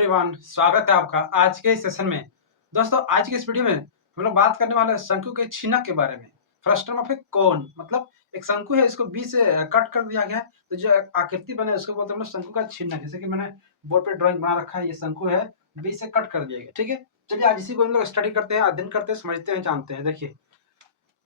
Everyone, स्वागत है आपका आज के इस सेशन में। दोस्तों, आज के इस वीडियो में हम लोग बात करने वाले हैं शंकु के छिनक के बारे में। फ्रस्टम ऑफ ए कोन मतलब एक शंकु है, इसको बीच से कट कर दिया गया है, तो जो आकृति बने उसको बोलते हैं हम लोग शंकु का छिनक। जैसे कि मैंने बोर्ड पे ड्राइंग बना रखा है, ये शंकु है, बीच से कट कर दिया गया। ठीक है, चलिए आज इसी को हम लोग स्टडी करते हैं, अध्ययन करते हैं, समझते हैं, जानते हैं। देखिए,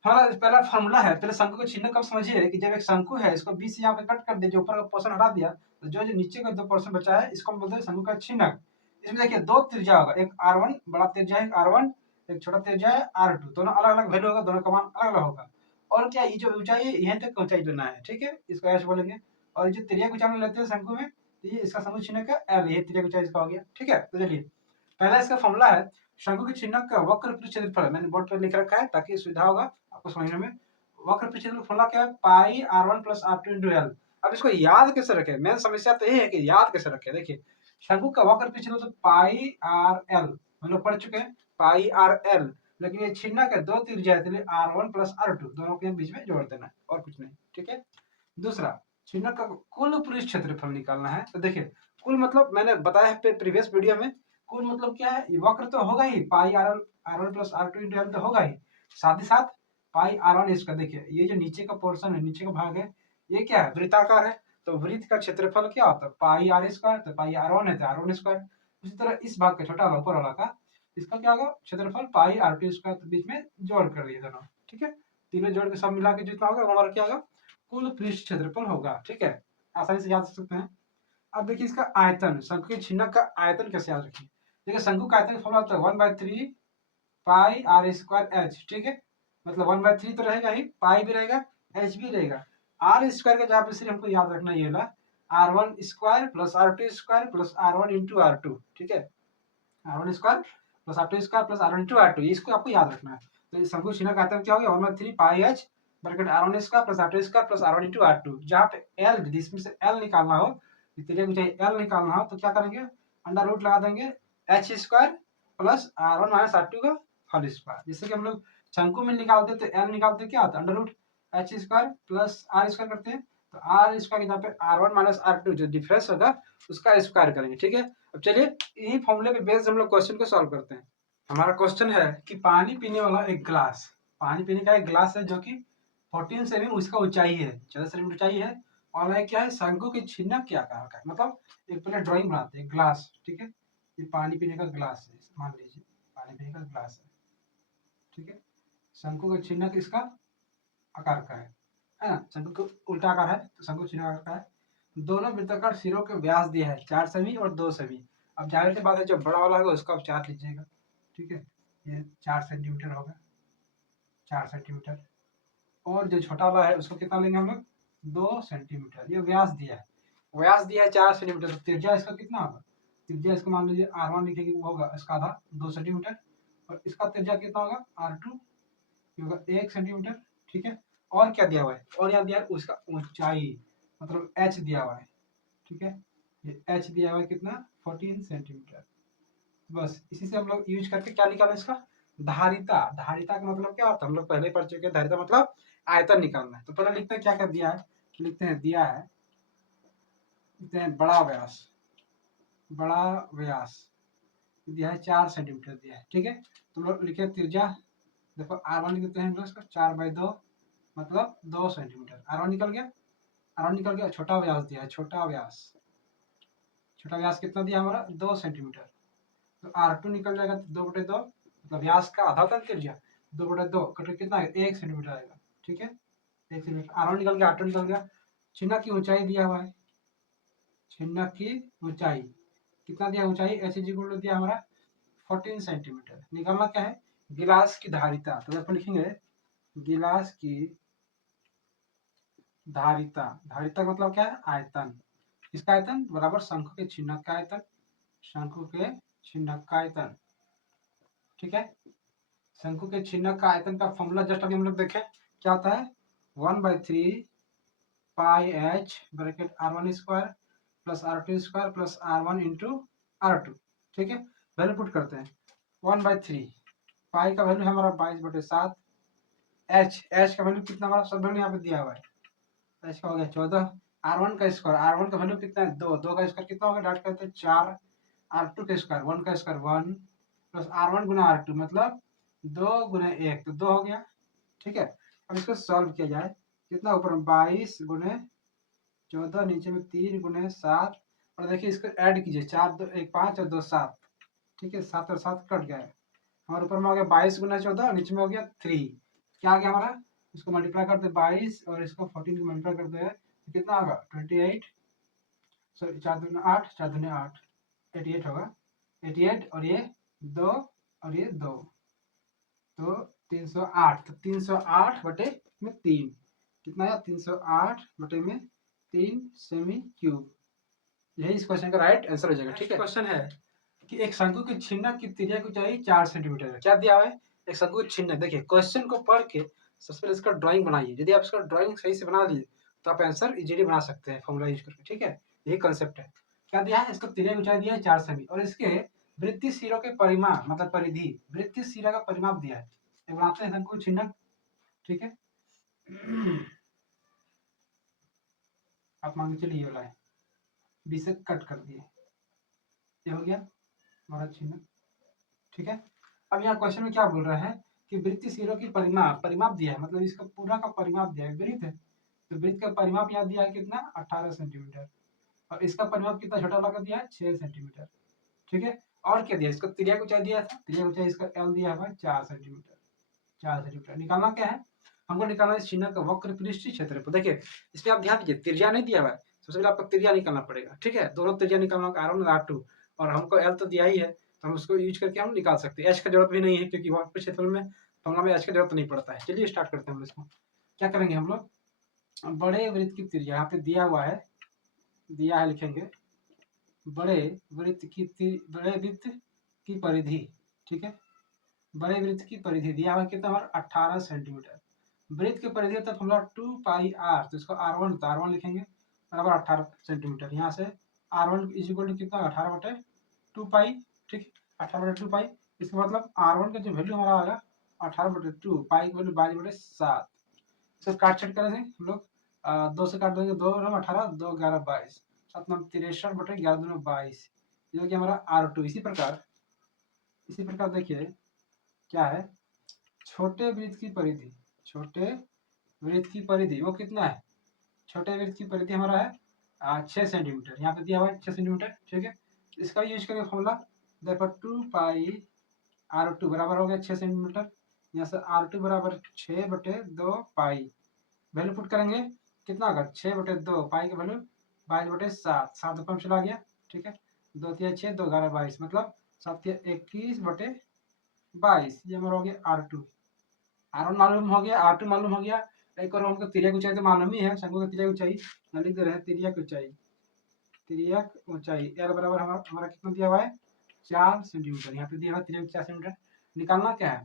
हमारा पहला फॉर्मूला है। पहले शंकु को छीनना कब समझिए कि जब एक शंकु है, इसको बीच से यहाँ पे कट कर दिया, जो ऊपर का पोर्शन हटा दिया, तो जो नीचे का 2 पोर्शन बचा है, इसको हम बोलते हैं शंकु का छीनक। इसमें देखिए 2 त्रिज्या होगा, एक R1 बड़ा त्रिज्या है, R1, एक छोटा त्रिज्या है R2। दोनों अलग अलग वैल्यू होगा, दोनों का मान अलग अलग होगा। और क्या, ये जो ऊंचाई है यहीं तक ऊंचाई लेना है। ठीक है, इसको ऐसे बोलेंगे। और जो त्रिज्या ऊंचाई हम लेते हैं शंकु में, तो ये इसका शंकु छीनक का L, ये त्रिज्या ऊंचाई इसका हो गया। ठीक है, तो चलिए पहला इसका फॉर्मूला है शंकु के छिनक का वक्र पृष्ठ क्षेत्रफल। मैंने बोर्ड पर लिख रखा है ताकि सुविधा होगा आपको समझने में। वक्र पृष्ठ क्षेत्रफल फॉर्मूला क्या है? पाई R1 plus R2 into L. अब इसको याद कैसे रखें? मेन समस्या तो यही है कि याद कैसे रखें। देखिए, शंकु का वक्र पृष्ठ क्षेत्रफल तो पाई आर एल हम लोग पढ़ चुके हैं, पाई आर एल। लेकिन ये छिन्नक है, 2 त्रिज्या है, इसलिए R1 प्लस R2 दोनों के बीच में जोड़ देना है और कुछ नहीं। ठीक है, दूसरा, छिन्नक का कुल पृष्ठ क्षेत्रफल निकालना है। तो देखिए, कुल मतलब मैंने बताया है प्रीवियस वीडियो में, कुल मतलब क्या है? ये वक्र तो होगा ही, पाई R1 plus R2 into L तो होगा ही, साथ ही साथ पाई R1 इसका। देखिए, ये जो नीचे का पोर्शन है, नीचे का भाग है, ये क्या है? वृत्ताकार है, तो वृत्त का क्षेत्रफल क्या होता है? पाई आर स्क्वायर। तो पाई R1 है तो R1 स्क्वायर। उसी तरह इस भाग का छोटा वाला ऊपर वाला का, इसका क्या होगा? क्षेत्रफल पाई R2 स्क्वायर। तो बीच में जोड़ कर दिए दोनों। ठीक है, तीनों जोड़ के सब मिला के जितना होगा हमारा क्या होगा? कुल पृष्ठ क्षेत्रफल होगा। ठीक है, आसानी से याद कर सकते हैं। अब देखिए इसका आयतन, शंकु के छिन्नक का आयतन कैसे याद रखिए? देखिए, शंकु का आयतन फॉर्मूला होता है 1/3 पाई आर स्क्वायर एच। ठीक है, मतलब 1/3 तो रहेगा ही, पाई भी रहेगा, एच भी रहेगा। आर स्क्वायर का जहाँ पे सिर्फ हमको याद रखना ये वाला R1 square plus R2 square plus R1 into R2। ठीक है, R1 square plus R2 square plus R1 into R2, इसको आपको याद रखना है। तो इस शंकु छिन्नक आयतन क्या हो गया? 1/3 pi H bracket R1 square plus R2 square plus R1 into R2। जहाँ पे L, जिसमें से L निकालना हो, त्रिज्या मुझे L निकालना हो, तो क्या करेंगे? अंडर रूट लगा देंगे H square plus R1 minus R2 का होल स्क्वायर। जैसे कि हम लोग शंकु में निकालते तो L निकालते क्या होता है? Under root H square plus R square करते हैं, तो R स्क्वायर के जहाँ पे R1 माइनस R2 जो डिफरेंस होगा उसका स्क्वायर करेंगे। ठीक है, अब चलिए यही फॉर्मूले पे बेस्ड हम लोग क्वेश्चन को सॉल्व करते हैं। हमारा क्वेश्चन है कि पानी पीने वाला एक ग्लास, पानी पीने का एक ग्लास है जो कि 14 सेमी उसका ऊंचाई है, 14 सेमी ऊंचाई है, और वह क्या है? शंकु के छिन्नक के आकार का है। मतलब एक पहले ड्राइंग बनाते हैं ग्लास। ठीक है, ये पानी पीने का ग्लास है, मान लीजिए पानी पीने का ग्लास है। ठीक है, शंकु का छिन्नक इसका आकार का है ना? शंकु का उल्टा आकार है तो शंकु छिन्नक आकार का है। दोनों वृत्ताकार सिरों के व्यास दिया है 4 सेमी और 2 सेमी। अब जाहिर सी बात है, जो बड़ा वाला होगा उसका आप चार्ट लीजिएगा। ठीक है, ये 4 सेंटीमीटर होगा, 4 सेंटीमीटर। और जो छोटा वाला है उसको कितना लेंगे हम लोग? 2 सेंटीमीटर। ये व्यास दिया है, व्यास दिया है 4 सेंटीमीटर। तो त्रिज्या इसका कितना होगा? त्रिज्या इसको मान लीजिए R1 लिखेंगे, वो होगा इसका आधा 2 सेंटीमीटर। और इसका त्रिज्या कितना होगा? R2 होगा 1 सेंटीमीटर। ठीक है, और क्या दिया हुआ है? और यहाँ दिया है उसका ऊंचाई, मतलब h दिया हुआ है। ठीक है, ये h दिया हुआ है कितना? 14 सेंटीमीटर। बस इसी से हम लोग यूज करके क्या निकालें? इसका धारिता। धारिता का मतलब क्या होता है? हम लोग पहले पढ़ चुके हैं, धारिता मतलब आयतन निकालना है। तो पहले लिखते हैं क्या क्या दिया है, लिखते हैं दिया है, लिखते हैं बड़ा व्यास, बड़ा व्यास दिया है 4 सेंटीमीटर दिया है। ठीक है, तो लोग लिखे त्रिज्या, देखो R1 लिखते हैं इसका 4/2 मतलब 2 सेंटीमीटर। R1 निकल गया, R1 निकल गया। छोटा व्यास दिया है, छोटा व्यास, छोटा व्यास कितना दिया हमारा? 2 सेंटीमीटर। तो R2 निकल जाएगा 2/2, मतलब व्यास का आधा होता है त्रिज्या, 2/2 कटे कितना है? 1 सेंटीमीटर आएगा। ठीक है, 1 सेंटीमीटर। R1 निकल गया, R2 निकल गया। छिन्नक की ऊंचाई दिया हुआ है, छिन्नक की ऊंचाई कितना दिया? ऊंचाई एच इज इक्वल टू दिया हमारा 14 सेंटीमीटर। निकालना क्या है? गिलास की धारिता। तो अपन लिखेंगे गिलास की धारिता। धारिता का मतलब क्या है? आयतन। इसका आयतन बराबर शंकु के छिन्नक का आयतन, शंकु के छिन्नक का आयतन। ठीक है, शंकु के छिन्नक का आयतन का फॉर्मूला जस्ट अभी हम लोग देखें क्या होता है? 1/3 pi H bracket R1 square plus R2 square plus R1 into R2। ठीक है, वैल्यू पुट करते हैं। 1/3 पाई का वैल्यू है हमारा 22/7, एच का वैल्यू कितना? हमारा सब वैल्यू यहाँ पे दिया हुआ है। एच का हो गया 14, R1 का स्क्वायर, R1 का वैल्यू कितना है? 2, 2 का स्क्वायर कितना होगा? डाट करते हैं 4, R2 का स्क्वायर 1 का स्क्वायर 1 प्लस R1 गुना R2 मतलब 2 गुना 1 तो 2 हो गया। ठीक है, अब इसको सॉल्व किया जाए, कितना ऊपर 22 गुने 14 नीचे में 3 गुने 7 और देखिए इसको ऐड कीजिए 4 2 1 5 और 2 7। ठीक है, 7 और 7 कट गया है, हमारे ऊपर में हो गया 22 गुना 14 और नीचे में हो गया 3। क्या आ गया हमारा, इसको मल्टीप्लाई करते 22 और इसको 14 को मल्टीप्लाई करते हैं तो कितना होगा 28, सॉरी 4 दूनी 8 4 दूनी 8 88 होगा 88 और ये 2 और ये 2 तो 308, तो 308 बटे में 3 कितना है 308 बटे में 3 सेमी क्यूब, यही इस क्वेश्चन का राइट आंसर हो जाएगा। ठीक है, क्वेश्चन है कि एक शंकु की छिन्नक की त्रिज्या की ऊंचाई 4 सेंटीमीटर है। क्या दिया हुआ है, एक शंकु की छिन्नक। देखिए क्वेश्चन को पढ़ के सबसे पहले इसका ड्राइंग बनाइए, यदि आप इसका ड्राइंग सही से बना लिए तो आप आंसर इजीली बना सकते हैं फॉर्मूला यूज करके। ठीक है, यही कंसेप्ट है। क्या दिया है, इसको त्रिज्या की ऊंचाई दिया है 4 सेमी और इसके वृत्तीय सिरों के परिमाप मतलब परिधि, वृत्तीय सिरा का परिमाप दिया है। एक बनाते हैं शंकु छिन्नक। ठीक है, आप मान के चलिए ये वाला है, बीच से कट कर दिए, ये हो गया हमारा छिन्नक। ठीक है, अब यहाँ क्वेश्चन में क्या बोल रहा है कि वृत्तीय सिरों की परिमाप, परिमाप दिया है मतलब इसका पूरा का परिमाप दिया है, वृत्त है तो वृत्त का परिमाप यहाँ दिया है कितना 18 सेंटीमीटर और इसका परिमाप कितना छोटा वाला का दिया है 6 सेंटीमीटर। ठीक है, और क्या दिया, इसको त्रिज्या की ऊंचाई दिया था, त्रिज्या की ऊंचाई इसका एल दिया है 4 सेंटीमीटर। 4 सेंटीमीटर निकालना क्या है, हमको निकालना है चिन्ह का वक्र पृष्ठीय क्षेत्रफल। देखिए इसमें आप ध्यान दीजिए त्रिज्या नहीं दिया हुआ है, सबसे पहले आपको त्रिज्या निकालना पड़ेगा। ठीक है, दोनों त्रिज्या निकालना R1 और R2 और हमको एल तो दिया ही है तो हम उसको यूज करके हम निकाल सकते हैं। एच का जरूरत भी नहीं है क्योंकि वक्र क्षेत्रफल में फॉर्मूला में एच का जरूरत नहीं पड़ता है। चलिए स्टार्ट करते हैं हम इसको। क्या करेंगे हम लोग, बड़े वृत्त की त्रिज्या यहाँ पे दिया हुआ है, दिया है लिखेंगे बड़े वृत्त की परिधि। ठीक है, बड़े वृत्त की परिधि दिया हुआ कितना हमारा 18 सेंटीमीटर। वृत्त की परिधि तक हम लोग 2 पाई आर, तो इसको R1 तो R1 लिखेंगे बराबर 18 सेंटीमीटर। यहाँ से R1 इज इक्वल टू कितना 18 बटे 2 पाई। ठीक, 18 बटे 2 पाई, इसका मतलब R1 का जो वैल्यू हमारा आएगा 18 बटे 2 पाई की वैल्यू 22 बटे 7। इसको काट छट करेंगे हम लोग, 2 से काट देंगे 2 18 2 11 22 7 9 63 बटे 11 दूनी 22, जो कि हमारा R2। इसी प्रकार देखिए क्या है, छोटे वृत्त की परिधि, छोटे वृत्त की परिधि वो कितना है, छोटे वृत्त की परिधि हमारा है 6 सेंटीमीटर, यहाँ पे दिया हुआ है 6 सेंटीमीटर। ठीक है, इसका यूज करेंगे फॉर्मूला, देखो 2 पाई R2 बराबर हो गया 6 सेंटीमीटर, यहाँ से R2 बराबर 6 बटे 2 पाई, वैल्यू पुट करेंगे कितना होगा 6 बटे 2 पाई का वैल्यू 22 बटे 7, 7 ऊपर चला गया। ठीक है, 2 तिया 6 2 11 22 मतलब 7 तिया 21 बटे 22, ये हमारा हो गया R2। R1 मालूम हो गया, R2 मालूम हो गया, एक और हमको तिर्यक ऊंचाई तो मालूम ही है, शंकु का तिर्यक ऊंचाई लिख दे रहे हैं, तिर्यक ऊंचाई, तिर्यक ऊंचाई एल बराबर हमारा कितना दिया हुआ है 4 सेंटीमीटर, यहाँ पे दिया हुआ है तिर्यक 4 सेंटीमीटर। निकालना क्या है,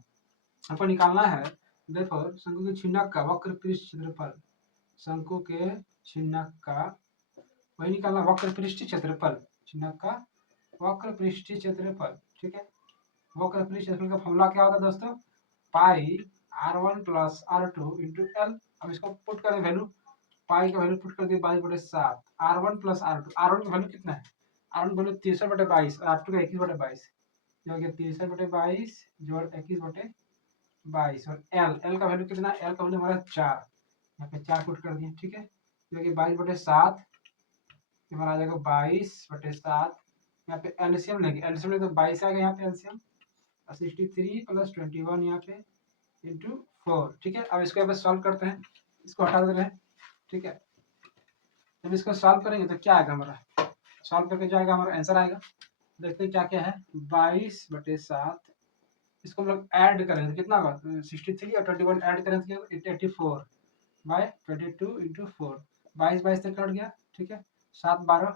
हमको निकालना है देखो शंकु के छिन्नक का वक्र पृष्ठ क्षेत्रफल, शंकु के छिन्नक का वही निकालना वक्र पृष्ठीय क्षेत्रफल, छिन्नक का वक्र पृष्ठीय क्षेत्रफल। ठीक है, वक्र पृष्ठीय क्षेत्रफल का फॉर्मूला क्या होता है दोस्तों, पाई R1 plus R2 into L. अब इसको पुट करें वैल्यू, पाई का वैल्यू पुट कर दिए 22 बटे 7, R1 प्लस R2, R1 का वैल्यू कितना है, R1 वैल्यू 63 बटे 22 और R2 का 21 बटे 22, जो हो गया 63 बटे 22 जोड़ 21 बटे 22 और एल का वैल्यू कितना है, एल का वैल्यू हमारा 4, यहाँ पे 4 पुट कर दिए। ठीक है, जो कि 22 बटे 7 हमारा आ जाएगा 22 बटे 7, यहाँ पे एलसीएम लेंगे, एलसीएम लेंगे तो 22 आएगा यहाँ पे एलसीएम, 63 प्लस 21 यहाँ पे इंटू 4। ठीक है, अब इसको यहाँ पे सॉल्व करते हैं, इसको हटा दे रहे हैं। ठीक है, जब इसको सॉल्व करेंगे तो क्या आएगा हमारा, सॉल्व करके जो आएगा हमारा आंसर आएगा, देखते हैं क्या क्या है 22 बटे 7, इसको हम लोग ऐड करेंगे तो कितना होगा 63 और 21 ऐड करेंगे तो 84 बाय 22 इंटू 4, 22 22 तक कट गया। ठीक है, 7 12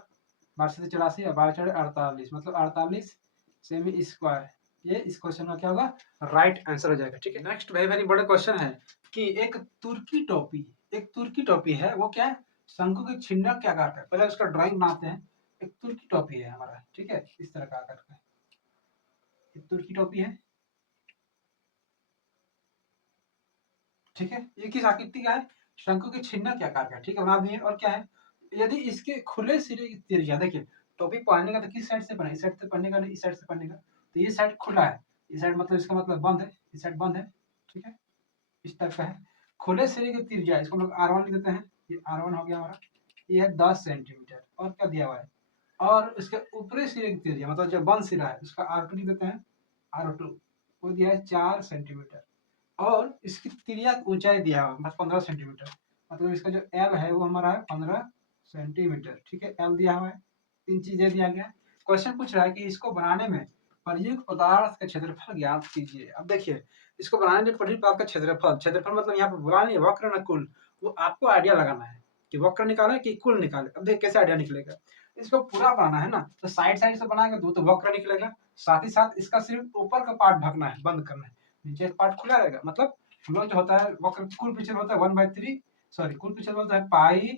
12 से 84 और 12 चढ़े 48 मतलब 48 सेमी स्क्वायर, ये इस क्वेश्चन का क्या होगा राइट आंसर हो जाएगा। ठीक है, नेक्स्ट वेरी वेरी बड़ा क्वेश्चन है कि एक तुर्की टोपी, एक तुर्की टोपी है वो क्या है शंकु के छिन्नक के आकार का, पहले उसका ड्राइंग बनाते हैं। एक तुर्की टोपी है हमारा, ठीक है, इस तरह का आकार का एक तुर्की टोपी है। ठीक है, ये किस आकृति का है, शंकु के छिन्नक के आकार का। ठीक है, बना दिए। और क्या है, यदि इसके खुले सिरे की त्रिज्या देखिए टॉपिक पढ़ने का तो किस साइड से पढ़ना, इस साइड से पढ़ने का नहीं इस साइड से पढ़ने का। तो ये साइड खुला है, इस साइड मतलब इसका मतलब बंद है, इस साइड बंद है, ठीक है, इस टाइप का है। खुले सिरे की त्रिज्या इसको हम लोग R1 लिख देते हैं, ये R1 हो गया हमारा, ये है 10 सेंटीमीटर। और क्या दिया हुआ है, और इसके ऊपरी सिरे की त्रिज्या मतलब जो बंद सिरा है उसका R2 लिख देते हैं, R2 वो दिया है 4 सेंटीमीटर। और इसकी त्रिज्या ऊंचाई दिया हुआ बस 15 सेंटीमीटर, मतलब इसका जो L है वो हमारा है 15 सेंटीमीटर, ठीक है, L दिया हुआ है, 3 चीजें दिया गया है। क्वेश्चन पूछ रहा है कि इसको बनाने में प्रयुक्त पदार्थ का क्षेत्रफल ज्ञात कीजिए। अब देखिए इसको बनाने में प्रयुक्त पदार्थ का क्षेत्रफल, क्षेत्रफल मतलब यहाँ पे बुरा नहीं, वक्र न कुल, वो आपको आइडिया लगाना है कि वक्र निकाले कि कुल निकाले। अब देखिए कैसे आइडिया निकलेगा, इसको पूरा बनाना है ना, तो साइड साइड से बनाएंगे तो वक्र निकलेगा, साथ ही साथ इसका सिर्फ ऊपर का पार्ट ढकना है, बंद करना है, नीचे का पार्ट खुला रहेगा। मतलब हम लोग जो होता है वक्र कुल पिक्चर होता है 1/3, सॉरी कुल पिक्चर होता है पाई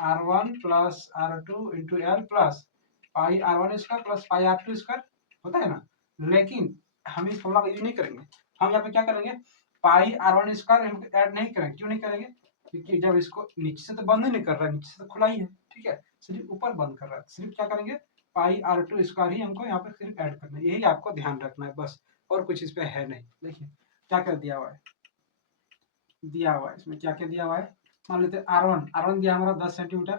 R1 plus R2 into L plus pi R1 square plus pi R2 square होता है ना। लेकिन हम इस फॉर्मूला का यूज नहीं करेंगे, हम यहाँ पे क्या करेंगे, पाई R1 स्क्वायर हम ऐड नहीं करेंगे। क्यों नहीं करेंगे, क्योंकि जब इसको नीचे से तो बंद ही नहीं कर रहा है, नीचे से तो खुला ही है, ठीक है, सिर्फ ऊपर बंद कर रहा है। सिर्फ क्या करेंगे, पाई R2 स्क्वायर ही हमको यहाँ पे सिर्फ ऐड करना है, यही आपको ध्यान रखना है बस, और कुछ इस पे है नहीं। देखिए क्या क्या दिया हुआ है, दिया हुआ है इसमें क्या क्या दिया हुआ है। मान लेते हैं R1 दिया हमारा 10 सेंटीमीटर,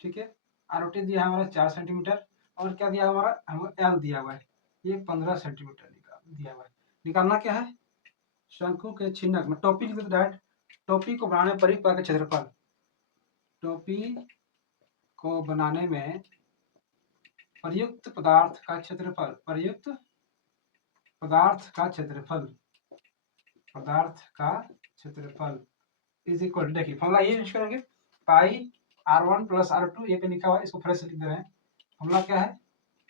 ठीक है, ROT दिया हमारा 4 सेंटीमीटर, और क्या दिया हमारा, हमको L दिया हुआ है, ये 15 सेंटीमीटर दिया हुआ है। निकालना क्या है, शंकु के छिन्नक में टोपी लिख देते डायरेक्ट, टोपी को बनाने में प्रयुक्त का क्षेत्रफल, टोपी को बनाने में प्रयुक्त पदार्थ का क्षेत्रफल, प्रयुक्त पदार्थ का क्षेत्रफल, पदार्थ का क्षेत्रफल इज इक्वल, देखिए फॉर्मूला ये यूज करेंगे, पाई R1 प्लस R2, ये पे लिखा हुआ है, इसको फ्रेश लिख दे रहे हैं। फॉर्मूला क्या है,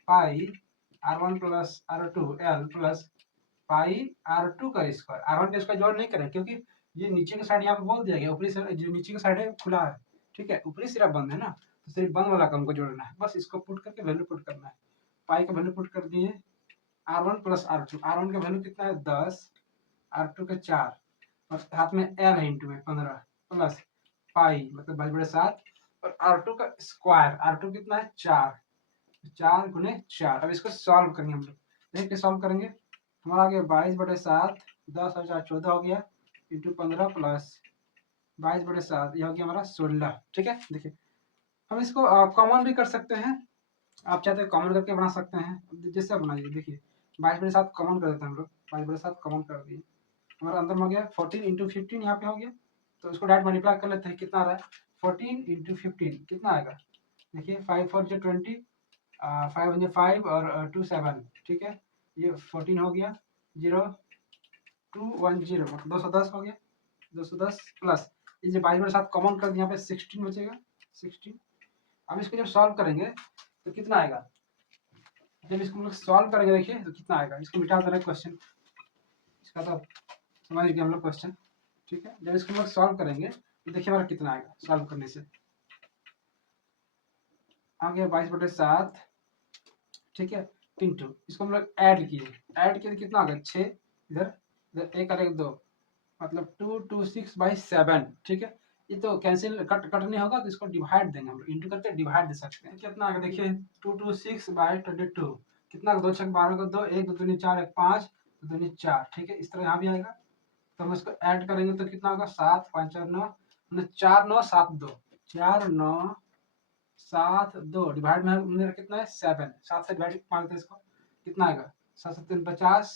पाई R1 plus R2 L plus pi R2 का स्क्वायर। R1 का स्क्वायर जोड़ नहीं करें क्योंकि ये नीचे का साइड यहाँ पे बोल दिया गया, ऊपरी साइड जो नीचे का साइड है खुला है, ठीक है, ऊपरी सिरा बंद है ना, तो सिर्फ बंद वाला काम को जोड़ना है, बस इसको पुट करके वैल्यू पुट करना है। पाई का वैल्यू पुट कर दिए, R1 प्लस R2, R1 का वैल्यू कितना है 10, R2 का 4, और साथ में L है इंटू में 15 प्लस पाई मतलब भाई बड़े 7, और R2 का स्क्वायर, R2 कितना है 4, 4 गुने 4। अब इसको सॉल्व करेंगे हम लोग, देख के सॉल्व करेंगे, हमारा आ गया 22/7, 10 और 4 14 हो गया, इंटू 15 प्लस 22/7, यह हो गया हमारा 16, ठीक है। देखिए हम इसको कॉमन भी कर सकते हैं, आप चाहते हैं कॉमन करके बना सकते हैं, जैसे बनाइए। देखिए 22/7 कॉमन कर देते हैं हम लोग, 22/7 कॉमन कर दिए, हमारा अंदर में हो गया 14 इंटू 15 यहाँ पे हो गया, तो इसको डायरेक्ट मल्टीप्लाई कर लेते हैं, कितना आ रहा है 14 इंटू 15 कितना आएगा, देखिए 5 4 जो 20, 5 5 और 2 7, ठीक है, ये 14 हो गया, 0 2 1 0 मतलब 210 हो गया, 210 प्लस ये जो 22/7 कॉमन कर दिया, यहाँ पे 16 बचेगा, 16। अब इसको जब सॉल्व करेंगे तो कितना आएगा, जब इसको हम लोग सॉल्व करेंगे देखिए तो कितना आएगा, इसको मिटा दे रहे क्वेश्चन, इसका तो समझ गए हम लोग क्वेश्चन, ठीक है। जब इसको हम लोग सॉल्व करेंगे तो देखिए हमारा कितना आएगा, सॉल्व करने से आ गया 22/7, ठीक है, इंटू इसको हम लोग ऐड किए तो कितना आ गया 6, इधर इधर 1 और 1 2, मतलब 226/7, ठीक है। ये तो कैंसिल कट नहीं होगा, तो इसको डिवाइड देंगे हम लोग, इंटू करके डिवाइड दे सकते हैं, कितना आएगा देखिए 226/22, कितना 2 6 12 को 2 1 2 3 4 1 5 2 2 4, ठीक है, इस तरह यहाँ भी आएगा। तो हम इसको ऐड करेंगे तो कितना होगा 7 5 4 9, 4 9 7 2, 4 9 7 2 डिवाइड में मेरा कितना है 7, 7 से डिवाइड मारते हैं इसको, कितना आएगा 7 7 3 50,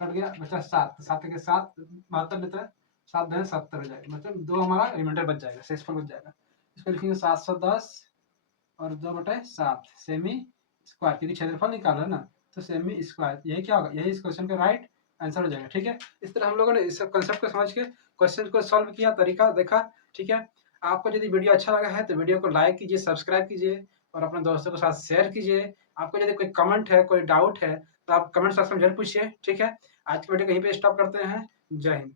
कट गया बचा 7, 7 के 7 72 लेता है, 7 2 70 हो जाएगा, मतलब 2 हमारा रिमाइंडर बच जाएगा, शेषफल बच जाएगा। इसको लिखेंगे 710 और 2/7 सेमी स्क्वायर, क्योंकि क्षेत्रफल निकाला ना, तो सेमी स्क्वायर, यही क्या होगा, यही इस क्वेश्चन का राइट आंसर हो जाएगा, ठीक है। इस तरह हम लोगों ने इस कंसेप्ट को समझ के क्वेश्चन को सॉल्व किया, तरीका देखा, ठीक है। आपको यदि वीडियो अच्छा लगा है तो वीडियो को लाइक कीजिए, सब्सक्राइब कीजिए और अपने दोस्तों के साथ शेयर कीजिए। आपको यदि कोई कमेंट है, कोई डाउट है तो आप कमेंट सेक्शन में जरूर पूछिए, ठीक है। आज की वीडियो कहीं पे स्टॉप करते हैं, जय हिंद।